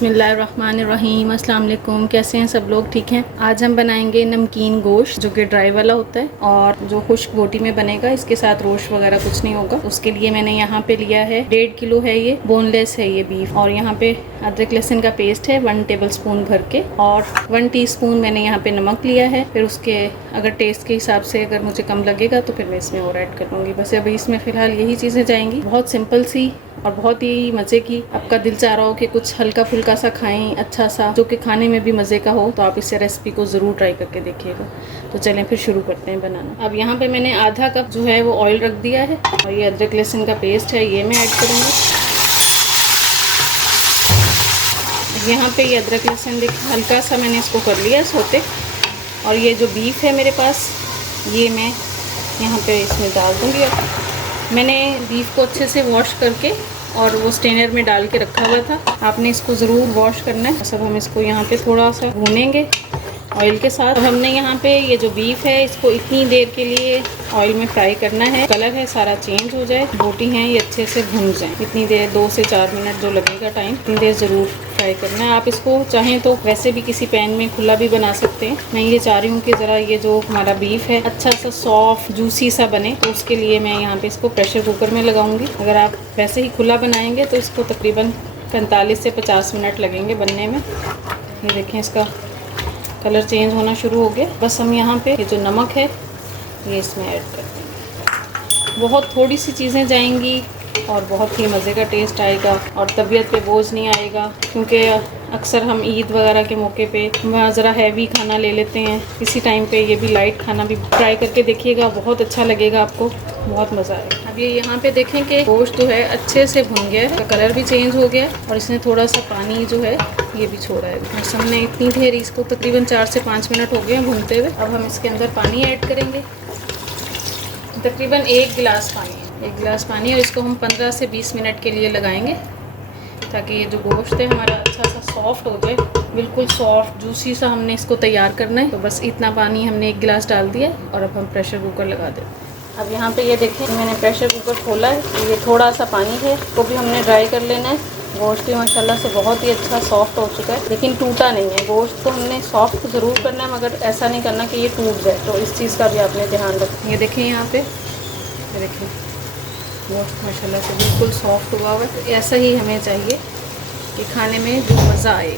बिस्मिल्लाहिर्रहमानिर्रहीम। अस्सलाम वालेकुम। कैसे हैं सब लोग? ठीक हैं। आज हम बनाएंगे नमकीन गोश्त जो कि ड्राई वाला होता है और जो खुश्क बोटी में बनेगा। इसके साथ रोस्ट वगैरह कुछ नहीं होगा। उसके लिए मैंने यहाँ पे लिया है 1.5 किलो है, ये बोनलेस है ये बीफ। और यहाँ पे अदरक लहसुन का पेस्ट है 1 टेबल स्पून भर के, और 1 टीस्पून मैंने यहाँ पे नमक लिया है। फिर उसके अगर टेस्ट के हिसाब से अगर मुझे कम लगेगा तो फिर मैं इसमें और ऐड कर लूँगी। बस अभी इसमें फ़िलहाल यही चीज़ें जाएंगी। बहुत सिंपल सी और बहुत ही मज़े की। आपका दिल चाह रहा हो कि कुछ हल्का फुल्का सा खाएं, अच्छा सा, जो कि खाने में भी मज़े का हो, तो आप इस रेसिपी को ज़रूर ट्राई करके देखिएगा। तो चलें फिर शुरू करते हैं बनाना। अब यहाँ पे मैंने आधा कप जो है वो ऑयल रख दिया है, और ये अदरक लहसुन का पेस्ट है ये मैं ऐड करूँगी। यहाँ पे ये अदरक लहसुन हल्का सा मैंने इसको कर लिया सोते। और ये जो बीफ है मेरे पास, ये मैं यहाँ पे इसमें डाल दूँगी। मैंने बीफ को अच्छे से वॉश करके और वो स्ट्रेनर में डाल के रखा हुआ था। आपने इसको ज़रूर वॉश करना है। सब हम इसको यहाँ पे थोड़ा सा भूनेंगे ऑयल के साथ। और हमने यहाँ पे ये जो बीफ है इसको इतनी देर के लिए ऑयल में फ्राई करना है, कलर है सारा चेंज हो जाए, बोटी हैं ये अच्छे से भून जाए। इतनी देर 2 से 4 मिनट जो लगेगा टाइम, इतनी देर ज़रूर फ्राई करना है। आप इसको चाहें तो वैसे भी किसी पैन में खुला भी बना सकते हैं। मैं ये चाह रही हूँ कि ज़रा ये जो हमारा बीफ है अच्छा सा सॉफ्ट जूसी सा बने, तो उसके लिए मैं यहाँ पे इसको प्रेशर कुकर में लगाऊंगी। अगर आप वैसे ही खुला बनाएंगे तो इसको तकरीबन 45 से 50 मिनट लगेंगे बनने में। ये देखें इसका कलर चेंज होना शुरू हो गया। बस हम यहाँ पे ये जो नमक है ये इसमें ऐड कर देंगे। बहुत थोड़ी सी चीज़ें जाएंगी और बहुत ही मज़े का टेस्ट आएगा और तबीयत पे बोझ नहीं आएगा, क्योंकि अक्सर हम ईद वगैरह के मौके पे ज़रा हैवी खाना ले लेते हैं। इसी टाइम पे ये भी लाइट खाना भी ट्राई करके देखिएगा, बहुत अच्छा लगेगा आपको, बहुत मज़ा आएगा। अब ये यहाँ पे देखें कि गोश्त जो है अच्छे से भुन गया है, कलर भी चेंज हो गया है और इसने थोड़ा सा पानी जो है ये भी छोड़ा है। बस हमने इतनी देर इसको तकरीबन 4 से 5 मिनट हो गए हैं भूनते हुए। अब हम इसके अंदर पानी ऐड करेंगे, तकरीबन 1 गिलास पानी है, 1 गिलास पानी। और इसको हम 15 से 20 मिनट के लिए लगाएंगे ताकि ये जो गोश्त है हमारा अच्छा सा सॉफ्ट हो जाए, बिल्कुल सॉफ्ट जूसी सा हमने इसको तैयार करना है। तो बस इतना पानी हमने 1 गिलास डाल दिया और अब हम प्रेशर कुकर लगा देते हैं। अब यहाँ पे ये देखें मैंने प्रेशर कुकर खोला है, ये थोड़ा सा पानी है, इसको भी हमने ड्राई कर लेना है। गोश्त भी माशाल्लाह से बहुत ही अच्छा सॉफ्ट हो चुका है, लेकिन टूटा नहीं है। गोश्त तो हमने सॉफ्ट ज़रूर करना है, मगर ऐसा नहीं करना कि ये टूट जाए, तो इस चीज़ का भी आपने ध्यान रखें। ये देखें यहाँ पे, ये देखें गोश्त माशाल्लाह से बिल्कुल सॉफ्ट हुआ हुआ है। ऐसा ही हमें चाहिए कि खाने में जो मज़ा आए,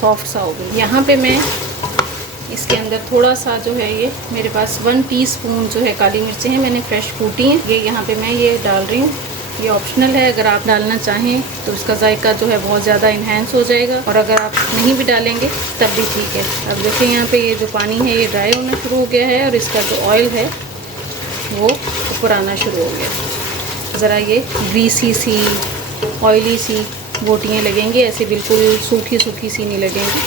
सॉफ्ट सा हो। यहाँ पे मैं इसके अंदर थोड़ा सा जो है ये मेरे पास 1 टीस्पून जो है काली मिर्चें हैं, मैंने फ्रेश कूटी हैं। ये यहाँ पे मैं ये डाल रही हूँ, ये ऑप्शनल है। अगर आप डालना चाहें तो इसका जायका जो है बहुत ज़्यादा इन्हेंस हो जाएगा, और अगर आप नहीं भी डालेंगे तब भी ठीक है। अब देखिए यहाँ पे ये जो पानी है ये ड्राई होना शुरू हो गया है और इसका जो ऑयल है वो ऊपर आना शुरू हो गया। ज़रा ये ग्रीसी सी ऑयली सी बोटियाँ लगेंगी, ऐसे बिल्कुल सूखी सूखी सी नहीं लगेंगी।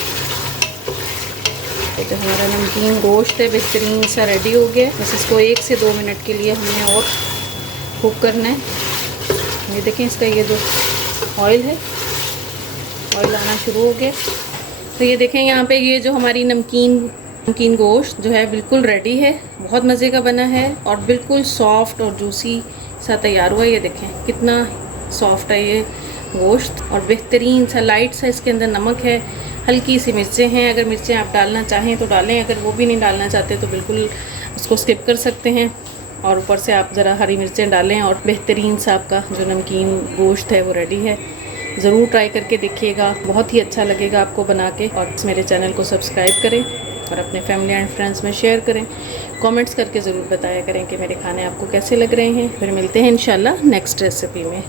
तो जो हमारा नमकीन गोश्त है बेहतरीन सा रेडी हो गया। बस इसको 1 से 2 मिनट के लिए हमने और कुक करना है। ये देखें इसका ये जो ऑयल है, ऑयल आना शुरू हो गया। तो ये देखें यहाँ पे ये जो हमारी नमकीन गोश्त जो है बिल्कुल रेडी है, बहुत मज़े का बना है और बिल्कुल सॉफ्ट और जूसी सा तैयार हुआ है। ये देखें कितना सॉफ्ट है ये गोश्त और बेहतरीन सा लाइट सा इसके अंदर नमक है, हल्की सी मिर्चें हैं। अगर मिर्चें आप डालना चाहें तो डालें, अगर वो भी नहीं डालना चाहते तो बिल्कुल उसको स्किप कर सकते हैं। और ऊपर से आप ज़रा हरी मिर्चें डालें और बेहतरीन सा आपका जो नमकीन गोश्त है वो रेडी है। ज़रूर ट्राई करके देखिएगा, बहुत ही अच्छा लगेगा आपको बना के। और मेरे चैनल को सब्सक्राइब करें और अपने फैमिली एंड फ्रेंड्स में शेयर करें। कमेंट्स करके ज़रूर बताया करें कि मेरे खाने आपको कैसे लग रहे हैं। फिर मिलते हैं इंशाल्लाह नेक्स्ट रेसिपी में।